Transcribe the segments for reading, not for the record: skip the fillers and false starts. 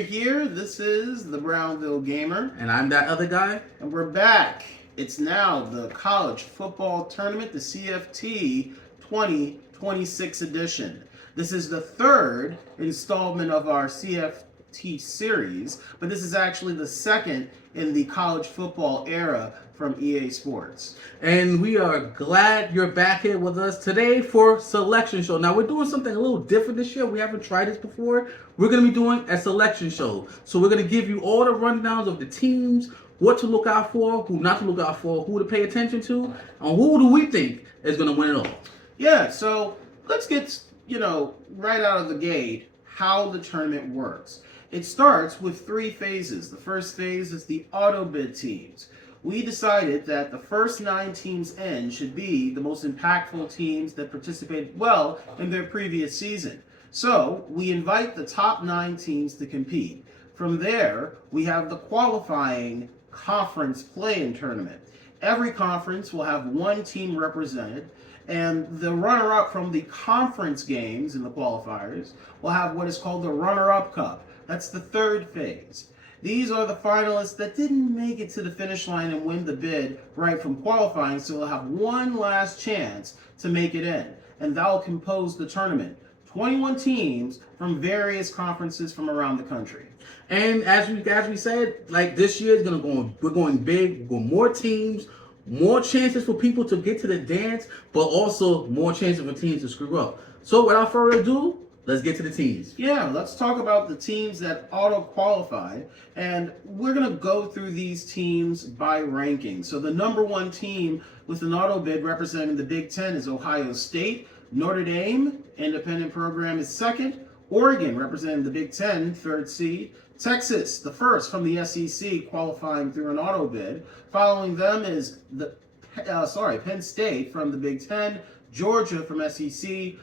we're here. This is the Brownsville Gamer. And I'm that other guy. And we're back. It's now the College Football Tournament, the CFT 2026 edition. This is the third installment of our CFT series, but this is actually the second in the college football era from EA Sports. And we are glad you're back here with us today for Selection Show. Now, we're doing something a little different this year. We haven't tried this before. We're going to be doing a selection show. So we're going to give you all the rundowns of the teams, what to look out for, who not to look out for, who to pay attention to, and who do we think is going to win it all. Yeah, so let's get, right out of the gate, how the tournament works. It starts with 3 phases. The first phase is the auto bid teams. We decided that the first 9 teams in should be the most impactful teams that participated well in their previous season. So we invite the top 9 teams to compete. From there, we have the qualifying conference play-in tournament. Every conference will have 1 team represented, and the runner-up from the conference games in the qualifiers will have what is called the runner-up cup. That's the third phase. These are the finalists that didn't make it to the finish line and win the bid right from qualifying, so they'll have one last chance to make it in. And that will compose the tournament. 21 teams from various conferences from around the country. And as we said, like this year is we're going big, we're going more teams, more chances for people to get to the dance, but also more chances for teams to screw up. So without further ado, let's get to the teams. Yeah, let's talk about the teams that auto-qualified. And we're going to go through these teams by ranking. So the number 1 team with an auto bid representing the Big Ten is Ohio State. Notre Dame, independent program, is second. Oregon, representing the Big Ten, 3rd seed. Texas, the first from the SEC, qualifying through an auto bid. Following them is Penn State from the Big Ten. Georgia from SEC.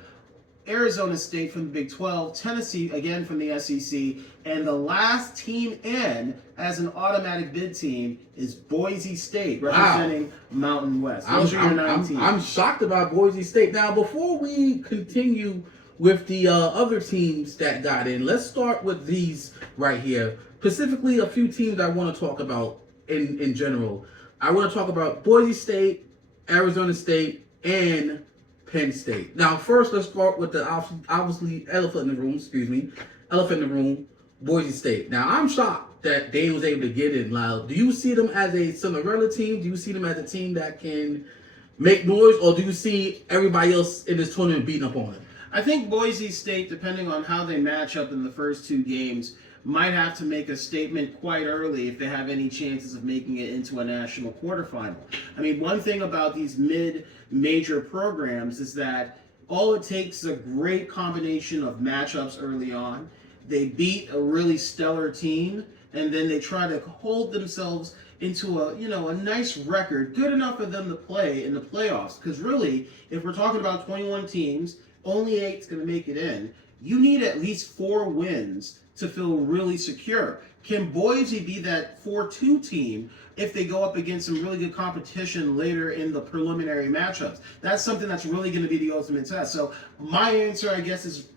Arizona State from the Big 12, Tennessee again from the SEC, and the last team in as an automatic bid team is Boise State, representing Mountain West. Those are your 9 teams. I'm shocked about Boise State. Now, before we continue with the other teams that got in, let's start with these right here. Specifically, a few teams I want to talk about in general. I want to talk about Boise State, Arizona State, and Penn State. Now, first, let's start with the obviously elephant in the room, Boise State. Now, I'm shocked that they was able to get in. Now, do you see them as a Cinderella team? Do you see them as a team that can make noise, or do you see everybody else in this tournament beating up on them? I think Boise State, depending on how they match up in the first 2 games, might have to make a statement quite early if they have any chances of making it into a national quarterfinal. I mean, one thing about these mid-major programs is that all it takes is a great combination of matchups early on. They beat a really stellar team, and then they try to hold themselves into a nice record, good enough for them to play in the playoffs. Because really, if we're talking about 21 teams, only 8's going to make it in. You need at least 4 wins to feel really secure. Can Boise be that 4-2 team if they go up against some really good competition later in the preliminary matchups? That's something that's really going to be the ultimate test. So my answer, I guess, is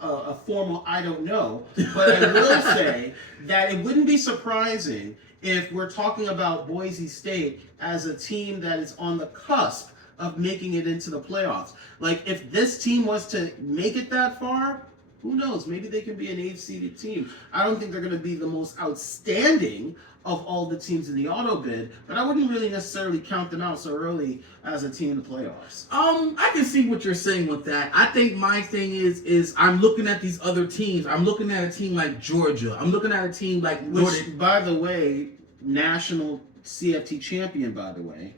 a formal I don't know. But I will say that it wouldn't be surprising if we're talking about Boise State as a team that is on the cusp of making it into the playoffs. Like, if this team was to make it that far, who knows? Maybe they can be an 8th-seeded team. I don't think they're going to be the most outstanding of all the teams in the auto bid, but I wouldn't really necessarily count them out so early as a team in the playoffs. I can see what you're saying with that. I think my thing is I'm looking at these other teams. I'm looking at a team like Georgia. I'm looking at a team like Which, by the way, national CFT champion, by the way.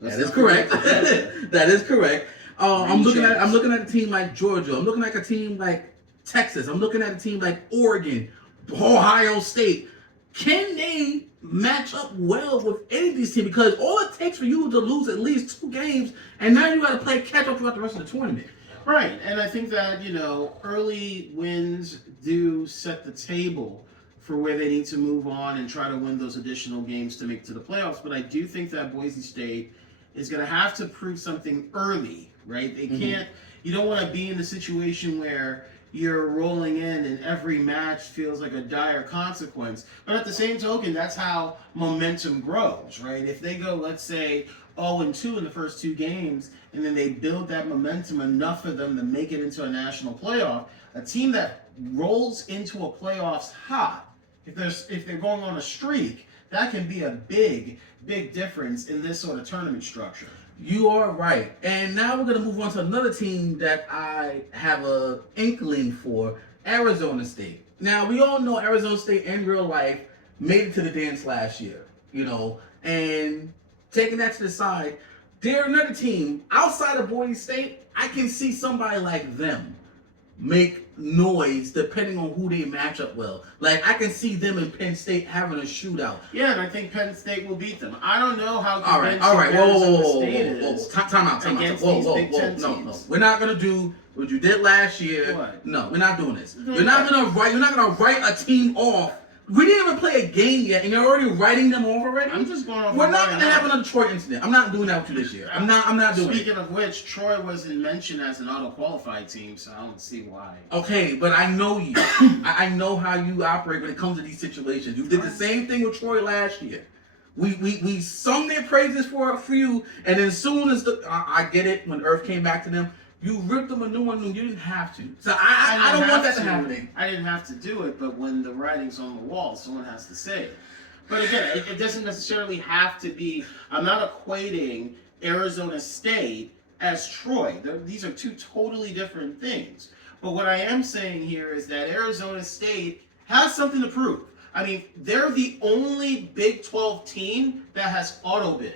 That is correct. That is correct. I'm looking at a team like Georgia. I'm looking at a team like Texas. I'm looking at a team like Oregon, Ohio State. Can they match up well with any of these teams? Because all it takes for you to lose at least 2 games, and now you got to play catch up throughout the rest of the tournament. Right, and I think that, early wins do set the table for where they need to move on and try to win those additional games to make it to the playoffs. But I do think that Boise State is going to have to prove something early, right? They can't, you don't want to be in the situation where you're rolling in and every match feels like a dire consequence. But at the same token, that's how momentum grows, right? If they go, let's say, 0-2 in the first 2 games, and then they build that momentum enough for them to make it into a national playoff, a team that rolls into a playoffs hot, if they're going on a streak, that can be a big difference in this sort of tournament structure. You are right. And now we're going to move on to another team that I have a inkling for, Arizona State. Now, we all know Arizona State in real life made it to the dance last year, and taking that to the side, they're another team outside of Boise State. I can see somebody like them make noise depending on who they match up well. Like, I can see them and Penn State having a shootout. Yeah, and I think Penn State will beat them. I don't know how All right. Arizona State is. Time out. No. We're not gonna do what you did last year. What? No, we're not doing this. You're not gonna write a team off. We didn't even play a game yet, and you're already writing them off already. I'm just going off. We're not gonna have another Detroit incident. I'm not doing that with you this year. I'm not doing it. Speaking of which, Troy wasn't mentioned as an auto-qualified team, so I don't see why. Okay, but I know you. I know how you operate when it comes to these situations. You did the same thing with Troy last year. We sung their praises for a few, and then as soon as I get it, when Earth came back to them, you ripped them a new one. You didn't have to. So I don't want that to happen. I didn't have to do it, but when the writing's on the wall, someone has to say it. But again, it doesn't necessarily have to be. I'm not equating Arizona State as Troy. These are 2 totally different things. But what I am saying here is that Arizona State has something to prove. I mean, they're the only Big 12 team that has auto bid.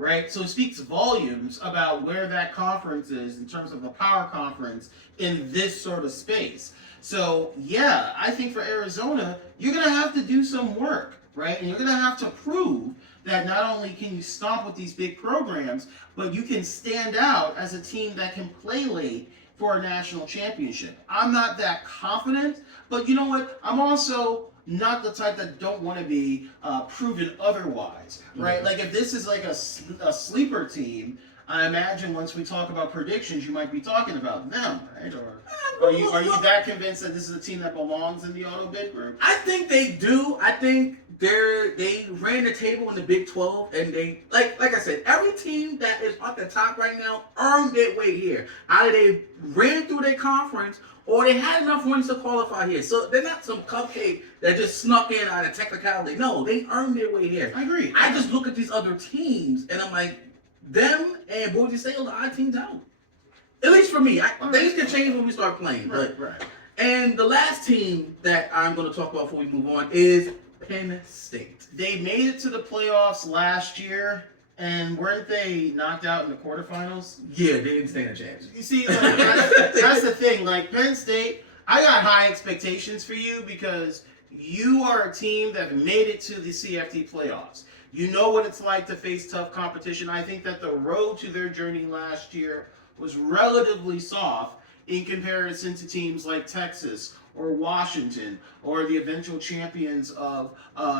Right? So it speaks volumes about where that conference is in terms of the power conference in this sort of space. So, yeah, I think for Arizona, you're going to have to do some work, right? And you're going to have to prove that not only can you stomp with these big programs, but you can stand out as a team that can play late for a national championship. I'm not that confident, but you know what? I'm also not the type that don't want to be proven otherwise, right? Mm-hmm. Like if this is like a sleeper team, I imagine once we talk about predictions, you might be talking about them, right? Or are you that convinced that this is a team that belongs in the auto bid group? I think they do. I think they ran the table in the Big 12, and they like I said, every team that is at the top right now earned their way here. Either they ran through their conference, or they had enough wins to qualify here. So they're not some cupcake that just snuck in out of technicality. No, they earned their way here. I agree. I just look at these other teams, and I'm like, them and Boise State are the odd teams out. At least for me. Things can change when we start playing. Right. And the last team that I'm going to talk about before we move on is Penn State. They made it to the playoffs last year. And weren't they knocked out in the quarterfinals? Yeah, they didn't stand a chance. You see, like, that's the thing. Like, Penn State, I got high expectations for you because you are a team that made it to the CFT playoffs. You know what it's like to face tough competition. I think that the road to their journey last year was relatively soft in comparison to teams like Texas or Washington or the eventual champions of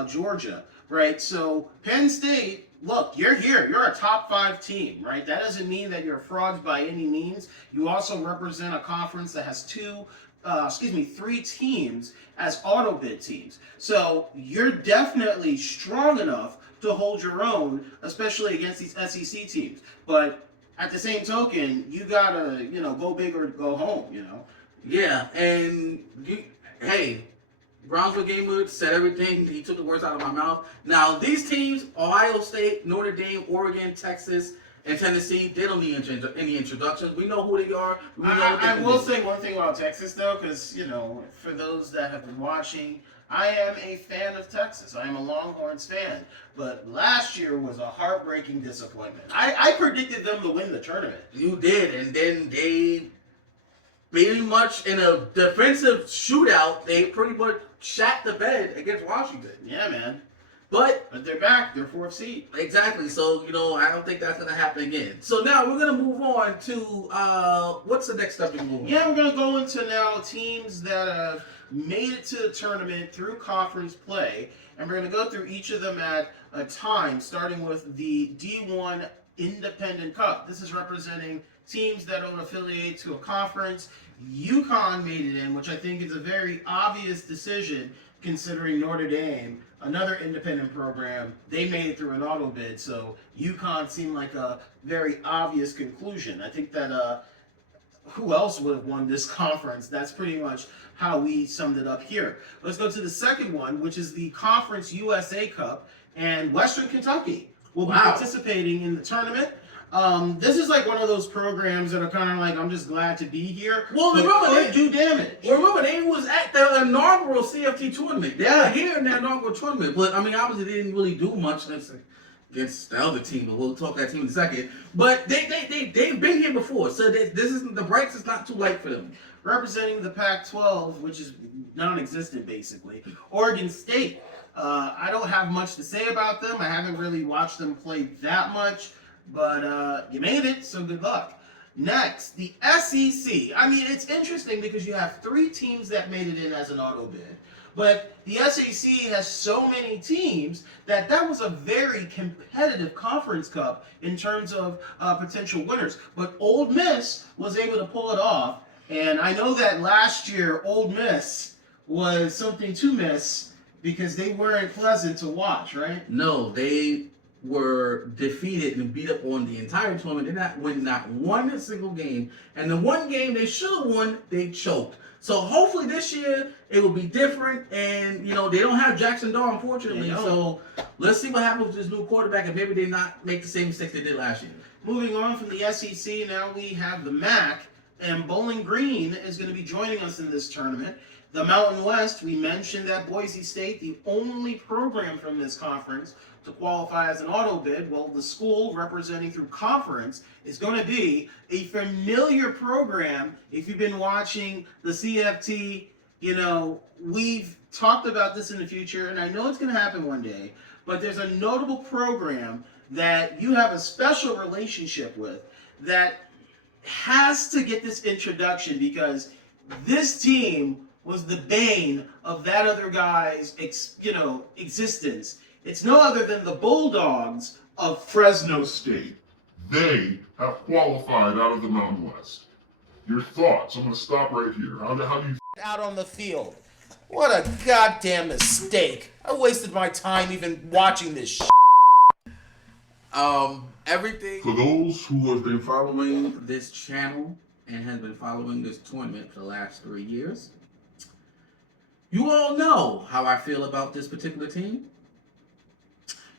Georgia, right? So, Penn State, look, you're here. You're a top 5 team, right? That doesn't mean that you're frauds by any means. You also represent a conference that has 3 teams as auto bid teams. So you're definitely strong enough to hold your own, especially against these SEC teams. But at the same token, you gotta, go big or go home, Yeah, and hey, Brownsville Gamer said everything. He took the words out of my mouth. Now, these teams, Ohio State, Notre Dame, Oregon, Texas, and Tennessee, they don't need any introductions. We know who they are. I will say one thing about Texas, though, because, for those that have been watching, I am a fan of Texas. I am a Longhorns fan. But last year was a heartbreaking disappointment. I predicted them to win the tournament. You did, and then they pretty much in a defensive shootout, they pretty much shat the bed against Washington. Yeah, man. But they're back. They're 4th seed. Exactly. So, I don't think that's going to happen again. So now we're going to move on to, what's the next step we move on? Yeah, we're going to go into now teams that have made it to the tournament through conference play. And we're going to go through each of them at a time, starting with the D1 Independent Cup. This is representing teams that don't affiliate to a conference. UConn made it in, which I think is a very obvious decision considering Notre Dame, another independent program, they made it through an auto bid. So UConn seemed like a very obvious conclusion. I think that who else would have won this conference? That's pretty much how we summed it up here. Let's go to the second one, which is the Conference USA Cup, and Western Kentucky will be participating in the tournament. This is like one of those programs that are kind of like, I'm just glad to be here. Well, remember they do damage. Remember, they was at the inaugural CFT tournament. They were here in the inaugural tournament, but I mean, obviously they didn't really do much against the other team. But we'll talk that team in a second. But they've been here before, so this isn't the breaks. Is not too late for them. Representing the Pac-12, which is non-existent basically, Oregon State. I don't have much to say about them. I haven't really watched them play that much. But you made it, so good luck. Next, the SEC. I mean, it's interesting because you have 3 teams that made it in as an auto bid. But the SEC has so many teams that was a very competitive conference cup in terms of potential winners. But Ole Miss was able to pull it off. And I know that last year, Ole Miss was something to miss because they weren't pleasant to watch, right? No, they were defeated and beat up on the entire tournament. They not win not one single game. And the one game they should have won, they choked. So hopefully this year it will be different. And, you know, they don't have Jackson Daw, unfortunately. So let's see what happens with this new quarterback and maybe they not make the same mistakes they did last year. Moving on from the SEC, now we have the MAC. And Bowling Green is going to be joining us in this tournament. The Mountain West, we mentioned that Boise State, the only program from this conference to qualify as an auto bid. Well, the school representing through conference is going to be a familiar program. If you've been watching the CFT, you know, we've talked about this in the future, and I know it's going to happen one day, but there's a notable program that you have a special relationship with that has to get this introduction because this team was the bane of that other guy's, existence. It's no other than the Bulldogs of Fresno State. They have qualified out of the Mountain West. Your thoughts? I'm going to stop right here. How do you out on the field? What a goddamn mistake! I wasted my time even watching this shit. Everything For those who have been following this channel and has been following this tournament for the last 3 years, you all know how I feel about this particular team.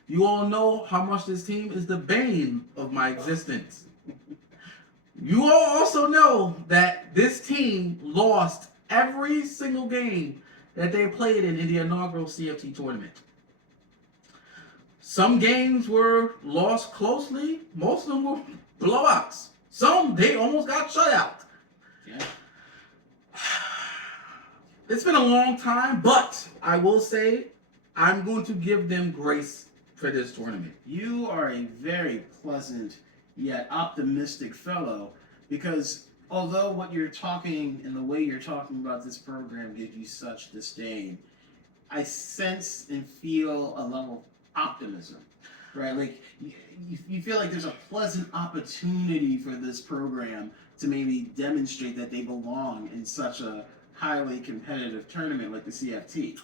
You all know how much this team is the bane of my existence. You all also know that this team lost every single game that they played in the inaugural CFT tournament. Some games were lost closely. Most of them were blowouts. Some, they almost got shut out. Yeah. It's been a long time, but I will say I'm going to give them grace for this tournament. You are a very pleasant yet optimistic fellow because although what you're talking and the way you're talking about this program gives you such disdain, I sense and feel a level of optimism, right? Like you feel like there's a pleasant opportunity for this program to maybe demonstrate that they belong in such a highly competitive tournament like the CFT.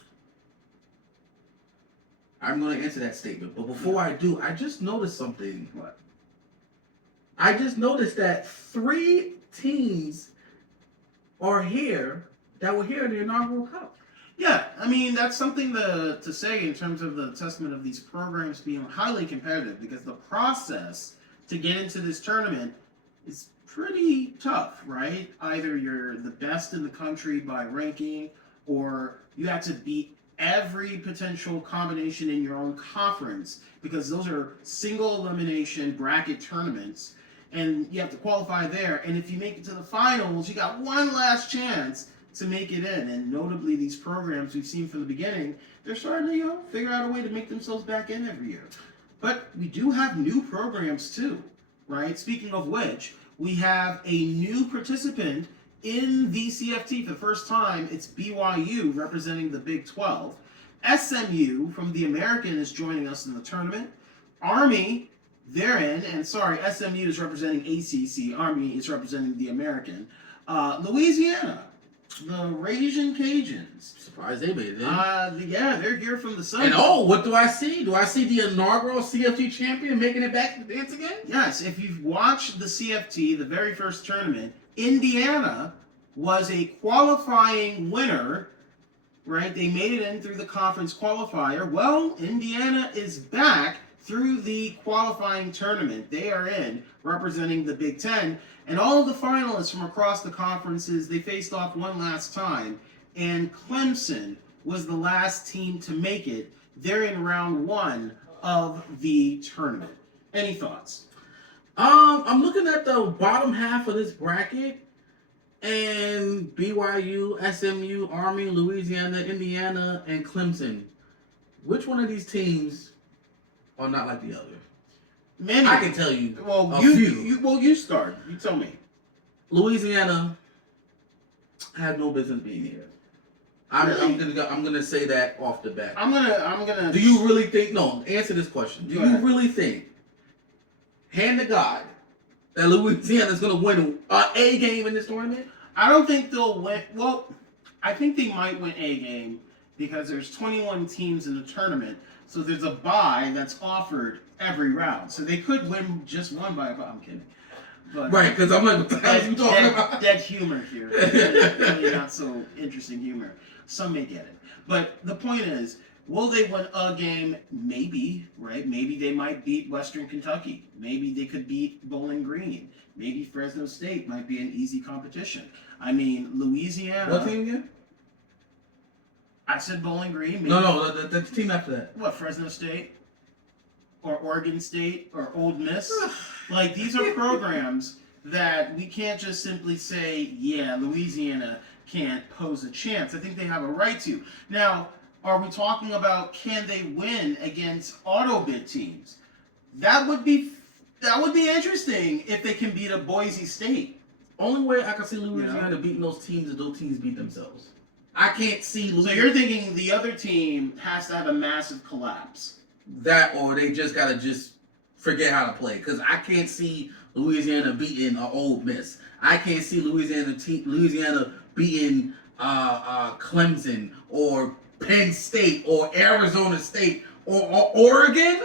I'm going to answer that statement, but before I do, I just noticed something. What? I just noticed that 3 teams are here that were here in the inaugural cup. Yeah, I mean, that's something to say in terms of the testament of these programs being highly competitive because the process to get into this tournament is pretty tough, right? Either you're the best in the country by ranking or you have to beat every potential combination in your own conference because those are single elimination bracket tournaments and you have to qualify there. And if you make it to the finals, you got one last chance to make it in. And notably, these programs we've seen from the beginning, they're starting to figure out a way to make themselves back in every year. But we do have new programs too, right? Speaking of which, we have a new participant in the CFT for the first time. It's BYU representing the Big 12. SMU from the American is joining us in the tournament. Army, they're in, and sorry, SMU is representing ACC. Army is representing the American. Louisiana, the Raging Cajuns. Surprised they made it in. Yeah, they're here from the sun. And what do I see? Do I see the inaugural CFT champion making it back to the dance again? Yes, if you've watched the CFT, the very first tournament, Indiana was a qualifying winner, right? They made it in through the conference qualifier. Well, Indiana is back through the qualifying tournament. They are in, representing the Big Ten. And all of the finalists from across the conferences, they faced off one last time. And Clemson was the last team to make it. They're in round one of the tournament. Any thoughts? I'm looking at the bottom half of this bracket, and BYU, SMU, Army, Louisiana, Indiana, and Clemson. Which one of these teams are not like the other? Many. I can tell you. Well, a you few. you start. You tell me. Louisiana had no business being here. I'm gonna say that off the bat. I'm gonna. Do you really think? No, answer this question. Do Go you ahead. really think, hand to God, that Louisiana is gonna win a game in this tournament? I don't think they'll win. Well, I think they might win a game because there's 21 teams in the tournament, so there's a bye that's offered every round. So they could win just one bye. I'm kidding. But, Right, because I'm like, what the hell are you talking about? Dead humor here. Really not so interesting humor. Some may get it. But the point is, will they win a game? Maybe, right? Maybe they might beat Western Kentucky. Maybe they could beat Bowling Green. Maybe Fresno State might be an easy competition. I mean, Louisiana. What team again? I said Bowling Green. Maybe, No, the team after that. What, Fresno State? Or Oregon State? Or Old Miss? Like, these are programs that we can't just simply say, yeah, Louisiana can't pose a chance. I think they have a right to. Now, are we talking about can they win against auto bid teams? That would be interesting if they can beat a Boise State. Only way I can see Louisiana beating those teams is those teams beat themselves. I can't see So Louisiana. you're thinking the other team has to have a massive collapse. That, or they just gotta forget how to play. Because I can't see Louisiana beating an Ole Miss. I can't see Louisiana beating Clemson or Penn State or Arizona State or Oregon.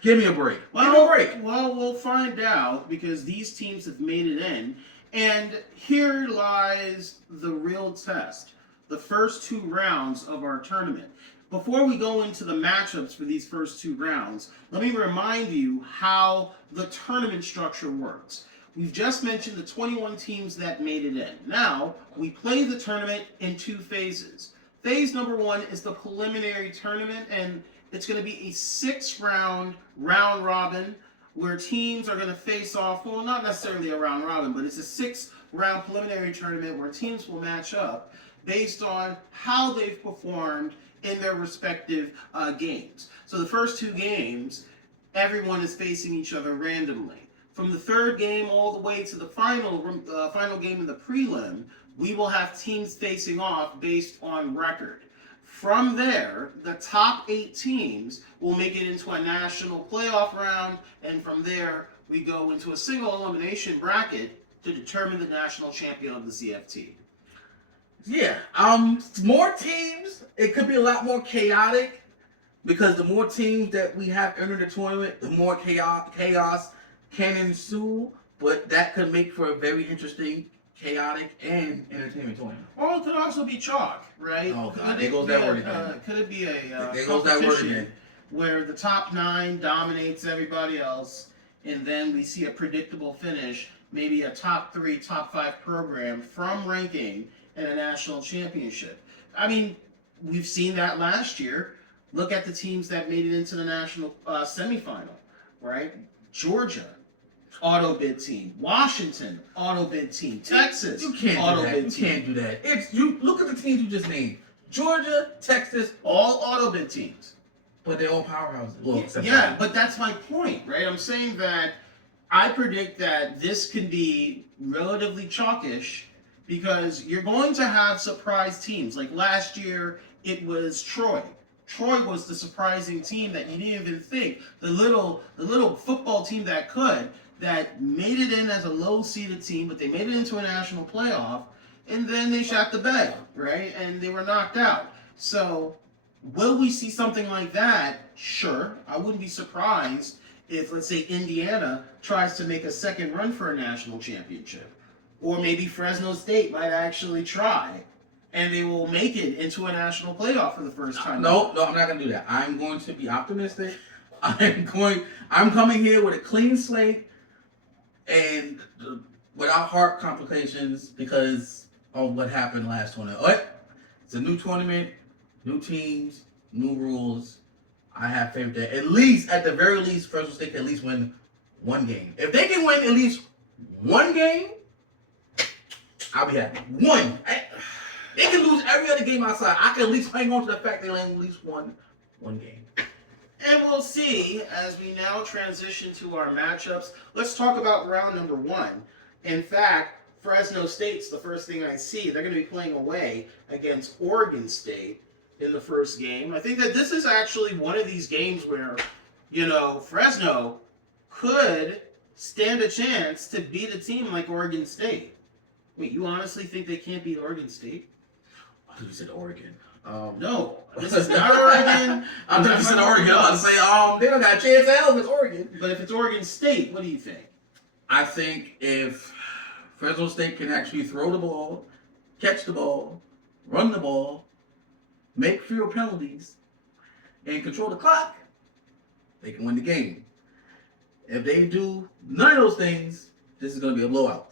Give me a break. Give me a break. Well, we'll find out because these teams have made it in. And here lies the real test. The first two rounds of our tournament. Before we go into the matchups for these first two rounds, let me remind you how the tournament structure works. We've just mentioned the 21 teams that made it in. Now, we play the tournament in two phases. Phase number one is the preliminary tournament, and it's going to be a 6-round round robin where teams are going to face off, well, not necessarily a round robin, but it's a 6-round preliminary tournament where teams will match up based on how they've performed in their respective games. So the first two games, everyone is facing each other randomly. From the third game all the way to the final game of the prelim, we will have teams facing off based on record. From there, the top 8 teams will make it into a national playoff round, and from there, we go into a single elimination bracket to determine the national champion of the CFT. Yeah, more teams. It could be a lot more chaotic because the more teams that we have entering the tournament, the more chaos can ensue. But that could make for a very interesting, chaotic, and entertaining tournament. Or it could also be chalk, right? Oh God, there goes that word again. Could it be a There goes that word competition again. where the top 9 dominates everybody else, and then we see a predictable finish, maybe a top 3, top 5 program from ranking in a national championship. I mean, we've seen that last year. Look at the teams that made it into the national semifinal, right? Georgia, auto bid team. Washington, auto bid team. Texas, You can't auto do that. bid You team. can't do that. It's you. Look at the teams you just named: Georgia, Texas, All auto bid teams. but they're all powerhouses. Well, except Yeah, for- but that's my point, right? I'm saying that I predict that this can be relatively chalkish because you're going to have surprise teams. Like last year, it was Troy. Troy was the surprising team that you didn't even think. The little football team that could. that made it in as a low-seeded team, but they made it into a national playoff, and then they shot the bed, right? And they were knocked out. So, will we see something like that? Sure. I wouldn't be surprised if, let's say, Indiana tries to make a second run for a national championship. Or maybe Fresno State might actually try, and they will make it into a national playoff for the first time. No, I'm not going to do that. I'm going to be optimistic. I'm coming here with a clean slate and without heart complications because of what happened last tournament. It's a new tournament, new teams, new rules. I have faith that at the very least, Fresno State can at least win one game. If they can win at least one game, I'll be happy. One. They can lose every other game outside. I can at least hang on to the fact they win at least one game. And we'll see as we now transition to our matchups. Let's talk about round number 1. In fact, Fresno State's the first thing I see. They're going to be playing away against Oregon State in the first game. I think that this is actually one of these games where, Fresno could stand a chance to beat a team like Oregon State. Wait, you honestly think they can't beat Oregon State? I thought you said Oregon. No, this is not Oregon. I thought you said Oregon. I was about to say, they don't got a chance at hell if it's Oregon. But if it's Oregon State, what do you think? I think if Fresno State can actually throw the ball, catch the ball, run the ball, make fewer penalties, and control the clock, they can win the game. If they do none of those things, this is going to be a blowout.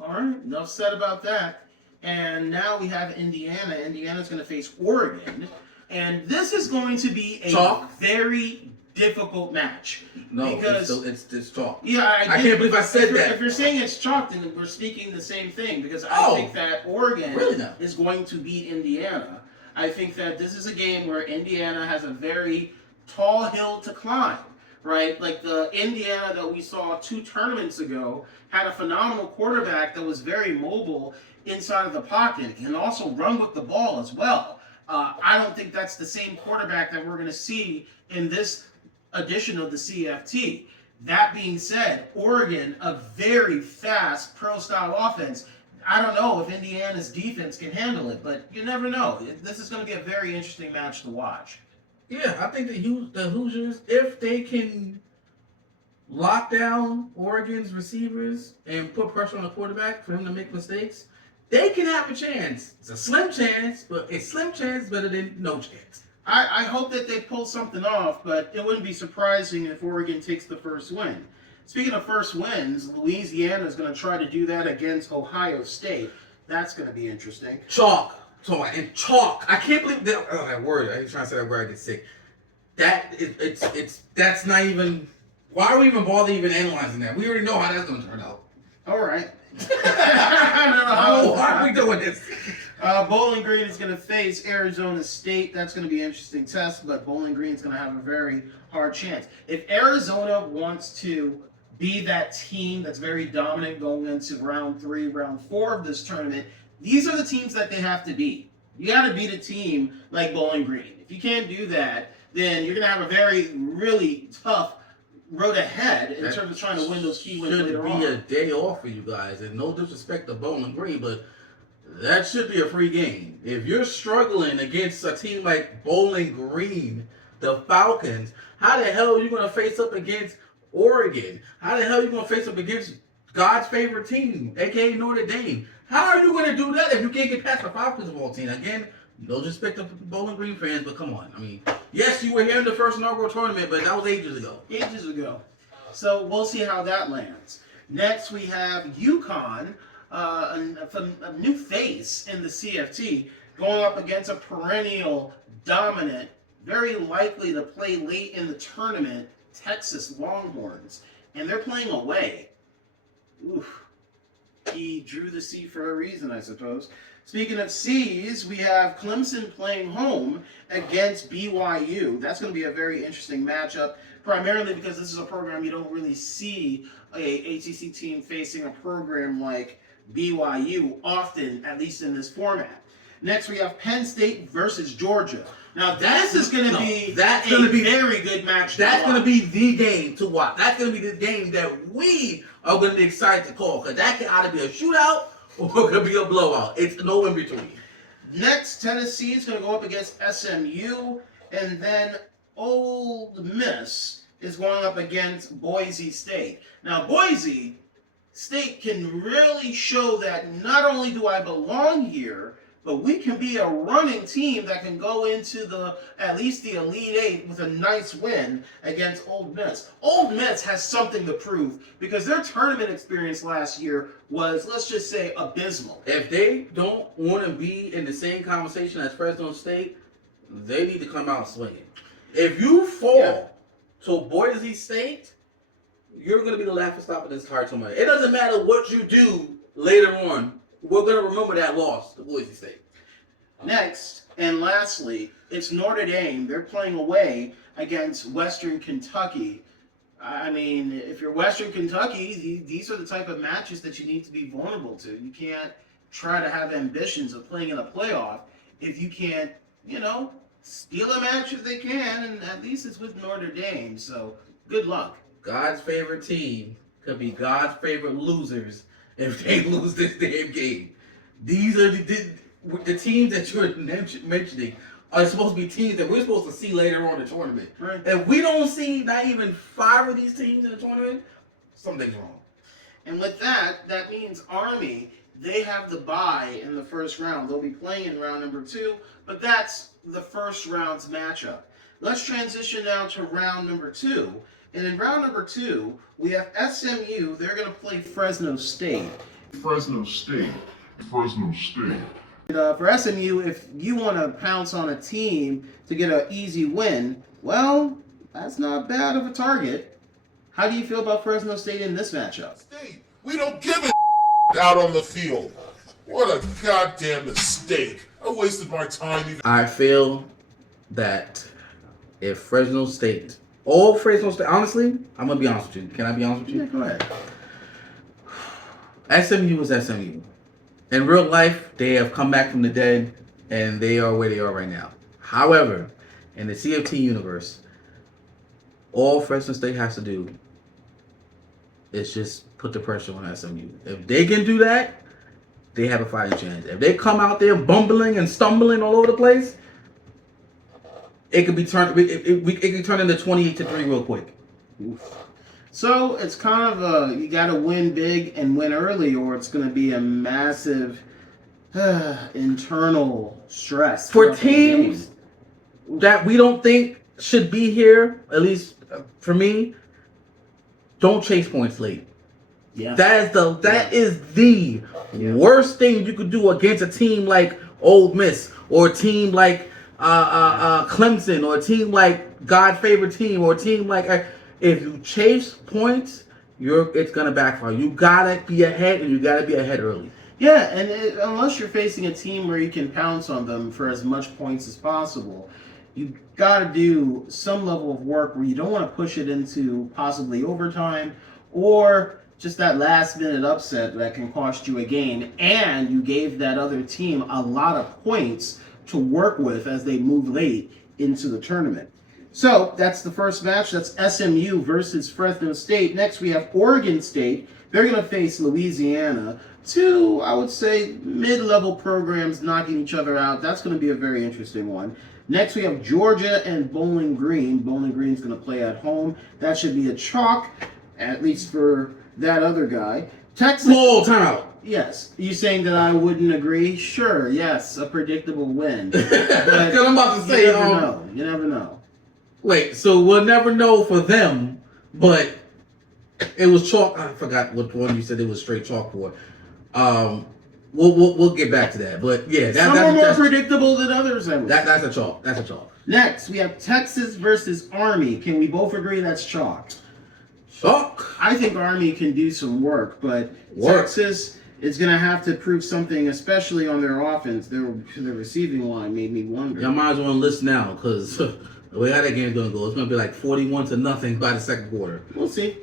All right, enough said about that. And now we have Indiana. Indiana's going to face Oregon. And this is going to be a very difficult match. No, because it's chalk. Yeah, I can't believe I said that. If you're saying it's chalk, then we're speaking the same thing. Because I think that Oregon is going to beat Indiana. I think that this is a game where Indiana has a very tall hill to climb. Right? Like the Indiana that we saw 2 tournaments ago had a phenomenal quarterback that was very mobile inside of the pocket and also run with the ball as well. I don't think that's the same quarterback that we're going to see in this edition of the CFT. That being said, Oregon, a very fast pro-style offense. I don't know if Indiana's defense can handle it, but you never know. This is going to be a very interesting match to watch. Yeah, I think the Hoosiers, if they can lock down Oregon's receivers and put pressure on the quarterback for him to make mistakes, they can have a chance. It's a slim chance, but a slim chance better than no chance. I hope that they pull something off, but it wouldn't be surprising if Oregon takes the first win. Speaking of first wins, Louisiana is going to try to do that against Ohio State. That's going to be interesting. Chalk. And chalk. I can't believe that. Oh, that word. I ain't trying to say that word. I get sick. That's not even. Why are we even bother even analyzing that? We already know how that's going to turn out. All right. I don't know why are we doing this? Bowling Green is going to face Arizona State. That's going to be an interesting test, but Bowling Green is going to have a very hard chance. If Arizona wants to be that team that's very dominant going into round 3, round 4 of this tournament, these are the teams that they have to beat. You got to beat a team like Bowling Green. If you can't do that, then you're going to have a really tough road ahead in terms of trying to win those key wins later on. Should be a day off for you guys, and no disrespect to Bowling Green, but that should be a free game. If you're struggling against a team like Bowling Green, the Falcons, how the hell are you going to face up against Oregon? How the hell are you going to face up against God's favorite team, a.k.a. Notre Dame? How are you going to do that if you can't get past the Falcons ball team? Again, no disrespect to Bowling Green fans, but come on. I mean, yes, you were here in the first inaugural tournament, but that was ages ago. So we'll see how that lands. Next, we have UConn, a new face in the CFT, going up against a perennial dominant, very likely to play late in the tournament, Texas Longhorns. And they're playing away. Oof. He drew the C for a reason, I suppose. Speaking of C's, we have Clemson playing home against BYU. That's going to be a very interesting matchup, primarily because this is a program you don't really see a ACC team facing a program like BYU often, at least in this format. Next, we have Penn State versus Georgia. Now, this is going to be a very good match. That's going to be the game to watch. That's going to be the game that we are going to be excited to call, because that can either be a shootout or it could be a blowout. It's no in between. Next, Tennessee is going to go up against SMU, and then Ole Miss is going up against Boise State. Now, Boise State can really show that not only do I belong here, but we can be a running team that can go into at least the Elite Eight with a nice win against Ole Miss. Ole Miss has something to prove because their tournament experience last year was, let's just say, abysmal. If they don't want to be in the same conversation as Fresno State, they need to come out swinging. If you fall to Boise State, you're going to be the laughing stock of this entire tournament. It doesn't matter what you do later on. We're going to remember that loss to Boise State. Next, and lastly, it's Notre Dame. They're playing away against Western Kentucky. I mean, if you're Western Kentucky, these are the type of matches that you need to be vulnerable to. You can't try to have ambitions of playing in a playoff if you can't, steal a match if they can, and at least it's with Notre Dame. So, good luck. God's favorite team could be God's favorite losers if they lose this damn game. These are the teams that you're mentioning are supposed to be teams that we're supposed to see later on in the tournament. Right. If we don't see not even 5 of these teams in the tournament, something's wrong. And with that means Army, they have the bye in the first round. They'll be playing in round number 2, but that's the first round's matchup. Let's transition now to round number 2. And in round number 2, we have SMU. They're going to play Fresno State. Fresno State. For SMU, if you want to pounce on a team to get an easy win, well, that's not bad of a target. How do you feel about Fresno State in this matchup? State, we don't give a out on the field. What a goddamn mistake. I wasted my time. I feel that if Fresno State, honestly, I'm going to be honest with you. Can I be honest with you? Yeah, go ahead. SMU is SMU. In real life, they have come back from the dead, and they are where they are right now. However, in the CFT universe, all Fresno State has to do is just put the pressure on SMU. If they can do that, they have a fighting chance. If they come out there bumbling and stumbling all over the place, it could be turned. It could turn into 28-3 real quick. Oof. So it's kind of you got to win big and win early, or it's going to be a massive internal stress for teams that we don't think should be here. At least for me, don't chase points late. Yeah, that is the worst thing you could do against a team like Ole Miss or a team like Clemson or a team like God's favorite team or a team like. If you chase points, it's gonna backfire. You gotta be ahead, and you gotta be ahead early. Yeah, and unless you're facing a team where you can pounce on them for as much points as possible, you gotta do some level of work where you don't want to push it into possibly overtime or just that last-minute upset that can cost you a game, and you gave that other team a lot of points to work with as they move late into the tournament. So that's the first match. That's SMU versus Fresno State. Next, we have Oregon State. They're going to face Louisiana. 2, I would say, mid-level programs knocking each other out. That's going to be a very interesting one. Next, we have Georgia and Bowling Green. Bowling Green's going to play at home. That should be a chalk, at least for that other guy. Texas. Whoa, timeout. Yes. You saying that I wouldn't agree? Sure, yes, a predictable win. But I'm about to say, you never know. Wait, so we'll never know for them, but it was chalk. I forgot what one you said it was straight chalk for. We'll get back to that, but yeah, some are more predictable than others. That's a chalk. That's a chalk. Next, we have Texas versus Army. Can we both agree that's chalk? Chalk. I think Army can do some work, but Texas is going to have to prove something, especially on their offense. Their receiving line made me wonder. Y'all might as well list now, because the way how that game's going to go, it's going to be like 41-0 by the second quarter. We'll see.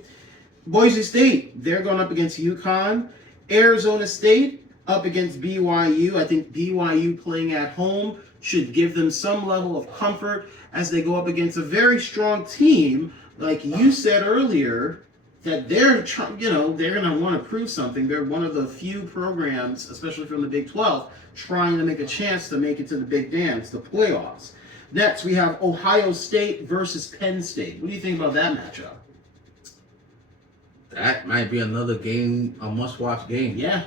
Boise State, they're going up against UConn. Arizona State, up against BYU. I think BYU playing at home should give them some level of comfort as they go up against a very strong team. Like you said earlier, that they're going to want to prove something. They're one of the few programs, especially from the Big 12, trying to make a chance to make it to the Big Dance, the playoffs. Next, we have Ohio State versus Penn State. What do you think about that matchup? That might be another game, a must-watch game. Yeah.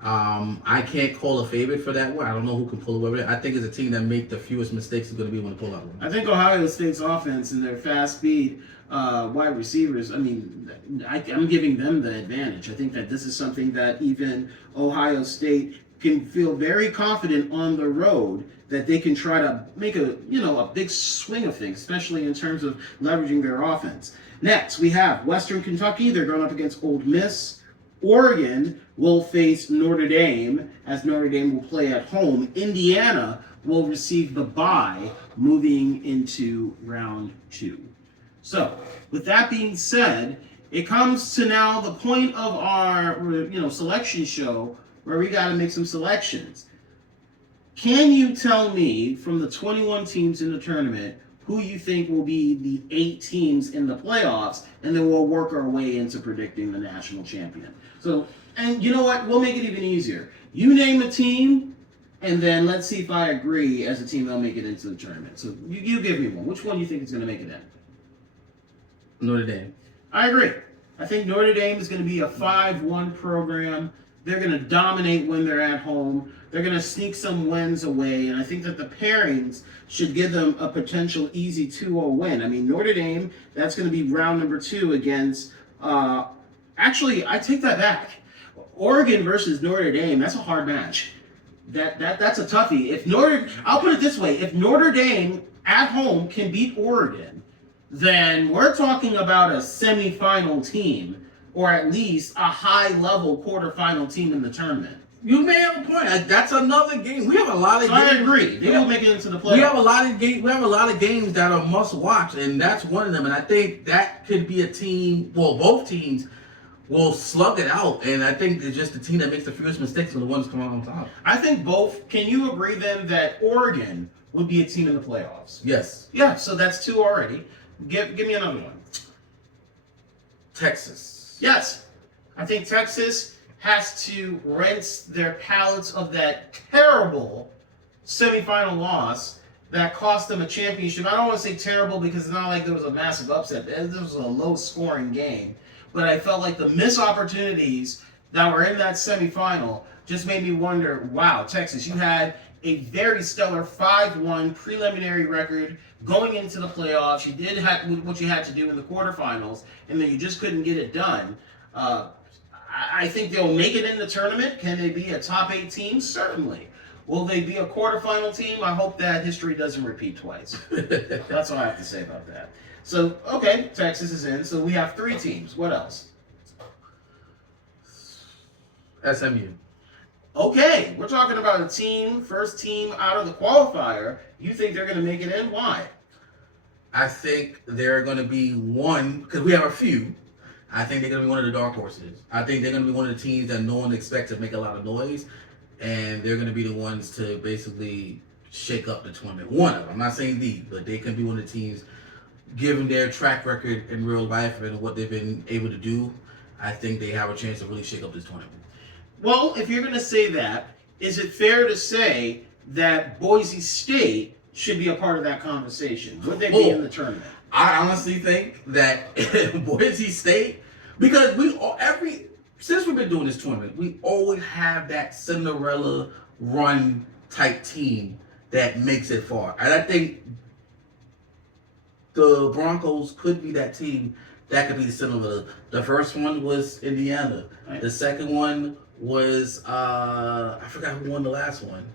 I can't call a favorite for that one. I don't know who can pull away with it. I think it's a team that make the fewest mistakes is going to be when they pull out one. I think Ohio State's offense and their fast speed wide receivers, I'm giving them the advantage. I think that this is something that even Ohio State can feel very confident on the road that they can try to make a big swing of things, especially in terms of leveraging their offense. Next, we have Western Kentucky. They're going up against Ole Miss. Oregon will face Notre Dame, as Notre Dame will play at home. Indiana will receive the bye, moving into round 2. So, with that being said, it comes to now the point of our selection show where we got to make some selections. Can you tell me, from the 21 teams in the tournament, who you think will be the 8 teams in the playoffs, and then we'll work our way into predicting the national champion. So, and you know what? We'll make it even easier. You name a team, and then let's see if I agree as a team they'll make it into the tournament. So you give me one. Which one do you think is going to make it in? Notre Dame. I agree. I think Notre Dame is going to be a 5-1 program. They're going to dominate when they're at home. They're going to sneak some wins away, and I think that the pairings should give them a potential easy 2-0 win. I mean, Notre Dame, that's going to be round number 2 against, actually, I take that back. Oregon versus Notre Dame, that's a hard match. That's a toughie. I'll put it this way, if Notre Dame at home can beat Oregon, then we're talking about a semifinal team, or at least a high-level quarterfinal team in the tournament. You may have a point. That's another game. We have a lot of games. I agree. They will make it into the playoffs. We have a lot of games. We have a lot of games that are must watch, and that's one of them. And I think that could be a team. Well, both teams will slug it out, and I think it's just the team that makes the fewest mistakes are the ones coming out on top. I think both. Can you agree then that Oregon would be a team in the playoffs? Yes. Yeah. So that's 2 already. Give me another one. Texas. Yes. I think Texas has to rinse their palates of that terrible semifinal loss that cost them a championship. I don't want to say terrible because it's not like there was a massive upset. This was a low-scoring game. But I felt like the missed opportunities that were in that semifinal just made me wonder, wow, Texas, you had a very stellar 5-1 preliminary record going into the playoffs. You did what you had to do in the quarterfinals, and then you just couldn't get it done. I think they'll make it in the tournament. Can they be a top 8 team? Certainly. Will they be a quarterfinal team? I hope that history doesn't repeat twice. That's all I have to say about that. So, okay, Texas is in. So we have 3 teams. What else? SMU. Okay, we're talking about a team, first team out of the qualifier. You think they're going to make it in? Why? I think they're going to be one, because we have a few. I think they're going to be one of the dark horses. I think they're going to be one of the teams that no one expects to make a lot of noise, and they're going to be the ones to basically shake up the tournament. One of them. I'm not saying the, but they can be one of the teams, given their track record in real life and what they've been able to do. I think they have a chance to really shake up this tournament. Well, if you're going to say that, is it fair to say that Boise State should be a part of that conversation? Would they be in the tournament? I honestly think that Boise State, because since we've been doing this tournament, we always have that Cinderella run type team that makes it far. And I think the Broncos could be that team that could be the Cinderella. The first one was Indiana. Right. The second one was, I forgot who won the last one.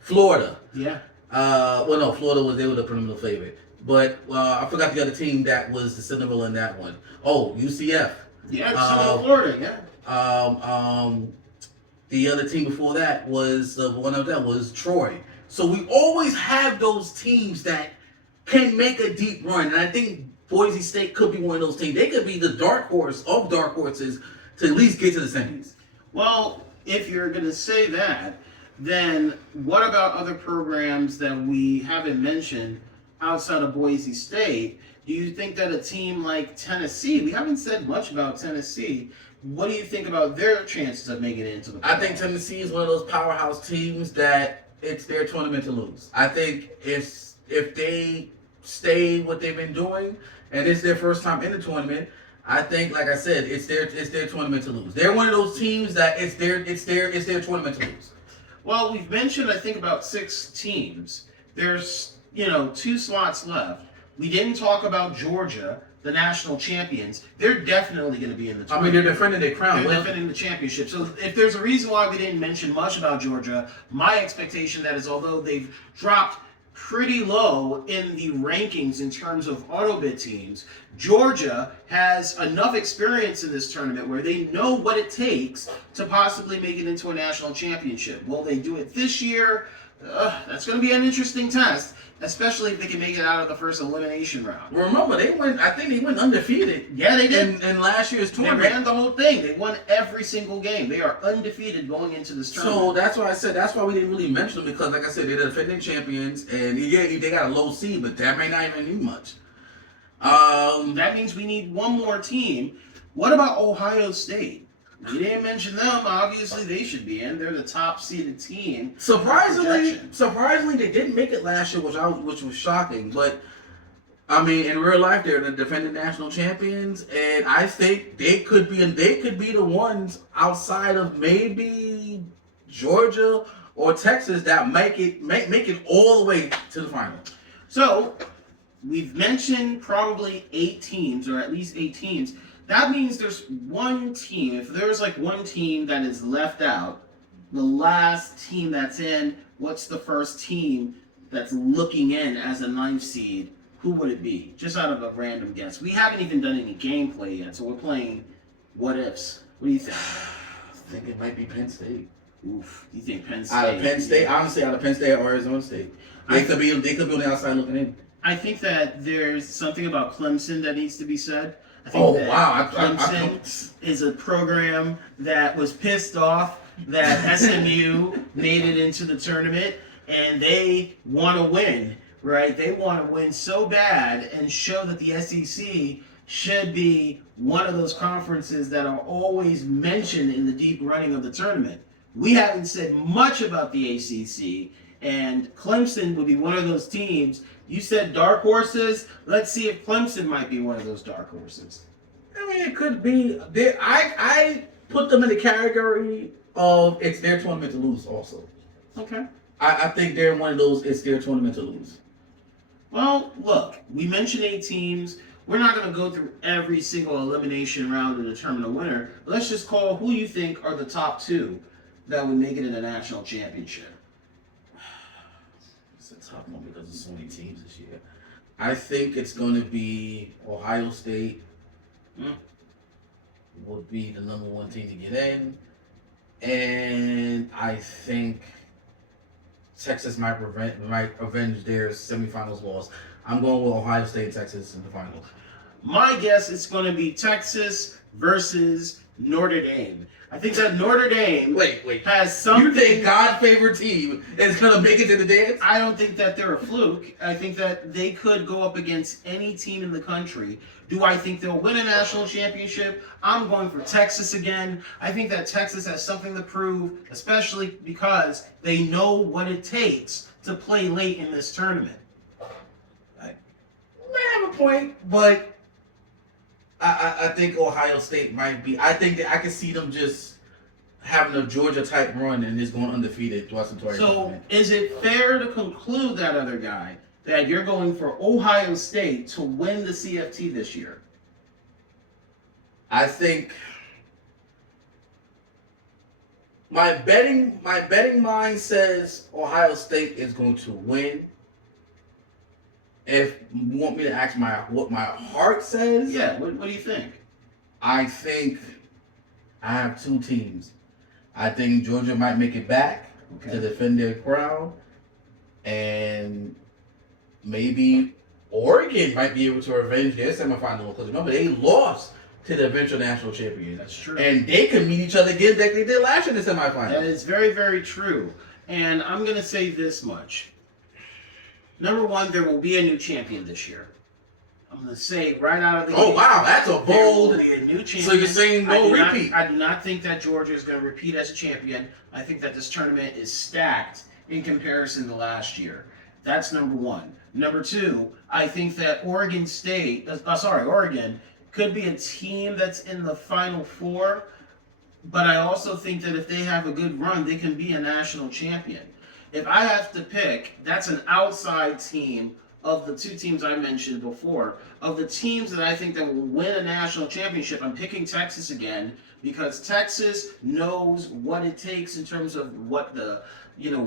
Florida. Yeah. Well, no, Florida was the perennial favorite. But I forgot the other team that was the Cinderella in that one. Oh, UCF. Yeah, Florida, yeah. The other team before that was, one of them was Troy. So we always have those teams that can make a deep run. And I think Boise State could be one of those teams. They could be the dark horse of dark horses to at least get to the semis. Well, if you're going to say that, then what about other programs that we haven't mentioned outside of Boise State? Do you think that a team like Tennessee, we haven't said much about Tennessee, what do you think about their chances of making it into the playoffs? I think Tennessee is one of those powerhouse teams that it's their tournament to lose. I think if they stay what they've been doing and it's their first time in the tournament, I think, like I said, it's their tournament to lose. They're one of those teams that it's their tournament to lose. Well, we've mentioned, I think, about 6 teams. There's, 2 slots left. We didn't talk about Georgia, the national champions. They're definitely going to be in the tournament. They're defending their crown. They're defending the championship. So if there's a reason why we didn't mention much about Georgia, my expectation that is, although they've dropped pretty low in the rankings in terms of autobid teams, Georgia has enough experience in this tournament where they know what it takes to possibly make it into a national championship. Will they do it this year? That's going to be an interesting test, especially if they can make it out of the first elimination round. Remember, I think they went undefeated. Yeah, they did. In last year's They tournament. ran the whole thing. They won every single game. They are undefeated going into this tournament. So that's why I said that's why we didn't really mention them, because, like I said, they're the defending champions, and yeah, they got a low seed, but that may not even mean much. That means we need one more team. What about Ohio State? We didn't mention them. Obviously, they should be in. They're the top seeded team. Surprisingly, they didn't make it last year, which was shocking. But I mean, in real life, they're the defending national champions, and I think they could be the ones outside of maybe Georgia or Texas that make it all the way to the final. So we've mentioned probably 8 teams, or at least 8 teams. That means there's one team. If there's like one team that is left out, the last team that's in, what's the first team that's looking in as a 9th seed? Who would it be? Just out of a random guess. We haven't even done any gameplay yet, so we're playing what ifs. What do you think? I think it might be Penn State. Oof. You think Penn State? Out of Penn State, honestly, out of Penn State or Arizona State, they could be on the outside looking in. I think that there's something about Clemson that needs to be said. I think Clemson is a program that was pissed off that SMU made it into the tournament, and they want to win, right? They want to win so bad and show that the SEC should be one of those conferences that are always mentioned in the deep running of the tournament. We haven't said much about the ACC, and Clemson would be one of those teams. You said dark horses. Let's see if Clemson might be one of those dark horses. I mean, it could be. I put them in the category of it's their tournament to lose also. Okay. I think they're one of those it's their tournament to lose. Well, look, we mentioned 8 teams. We're not going to go through every single elimination round to determine a winner. Let's just call who you think are the top 2 that would make it in the national championship. It's a tough one because there's so many teams this year. I think it's going to be Ohio State. Would be the number 1 team to get in, and I think Texas might avenge their semifinals loss. I'm going with Ohio State and Texas in the finals. My guess is going to be Texas versus Notre Dame. I think that Notre Dame has something. You think God's favorite team is going to make it to the dance? I don't think that they're a fluke. I think that they could go up against any team in the country. Do I think they'll win a national championship? I'm going for Texas again. I think that Texas has something to prove, especially because they know what it takes to play late in this tournament. I may have a point, but I think Ohio State might be. I think that I can see them just having a Georgia type run and just going undefeated throughout the tournament. So, is it fair to conclude that other guy that you're going for Ohio State to win the CFT this year? I think my betting mind says Ohio State is going to win. If you want me to ask what my heart says, Yeah, what do you think? I think I have 2 teams. I think Georgia might make it back to defend their crown, and maybe Oregon might be able to revenge their semifinal, because remember they lost to the eventual national champion. That's true. And they can meet each other again like they did last year in the semifinals. That is very, very true. And I'm going to say this much. Number one, there will be a new champion this year. I'm going to say right out of the Oh, gate, wow, that's a there bold. will be a new champion. So you're saying no repeat? I do not think that Georgia is going to repeat as champion. I think that this tournament is stacked in comparison to last year. That's number one. Number two, I think that Oregon could be a team that's in the Final Four, but I also think that if they have a good run, they can be a national champion. If I have to pick, that's an outside team of the two teams I mentioned before. Of the teams that I think that will win a national championship, I'm picking Texas again because Texas knows what it takes in terms of what the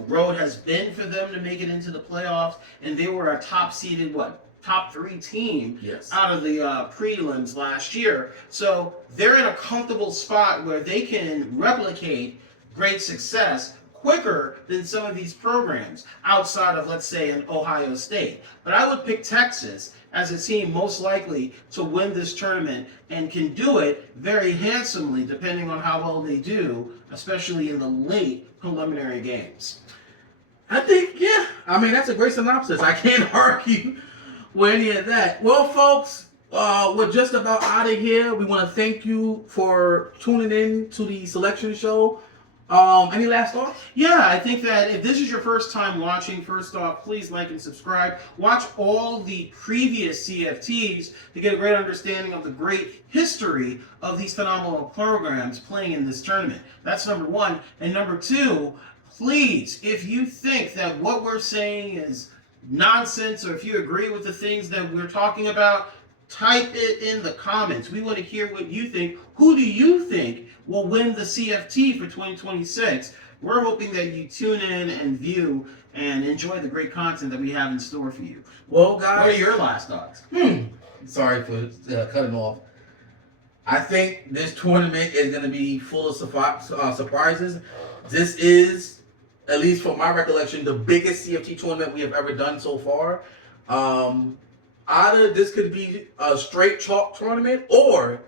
road has been for them to make it into the playoffs, and they were a top-seeded top 3 team out of the prelims last year. So they're in a comfortable spot where they can replicate great success quicker than some of these programs outside of, let's say, an Ohio State. But I would pick Texas as a team most likely to win this tournament and can do it very handsomely depending on how well they do, especially in the late preliminary games. I think, that's a great synopsis. I can't argue with any of that. Well, folks, we're just about out of here. We want to thank you for tuning in to the selection show. Any last thoughts? Yeah, I think that if this is your first time watching, first off, please like and subscribe. Watch all the previous CFTs to get a great understanding of the great history of these phenomenal programs playing in this tournament. That's number one. And number two, please, if you think that what we're saying is nonsense or if you agree with the things that we're talking about, type it in the comments. We want to hear what you think. Who do you think will win the CFT for 2026? We're hoping that you tune in and view and enjoy the great content that we have in store for you. Well, guys, what are your last thoughts? Sorry for cutting off. I think this tournament is going to be full of surprises. This is, at least from my recollection, the biggest CFT tournament we have ever done so far. Either this could be a straight chalk tournament, or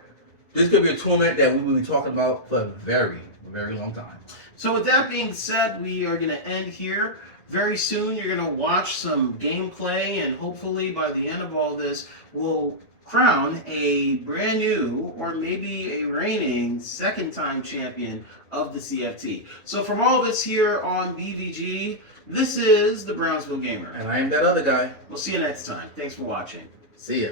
this could be a tournament that we will be talking about for a very, very long time. So with that being said, we are going to end here. Very soon you're going to watch some gameplay, and hopefully by the end of all this, we'll crown a brand new or maybe a reigning second-time champion of the CFT. So from all of us here on BVG, this is the Brownsville Gamer. And I am that other guy. We'll see you next time. Thanks for watching. See ya.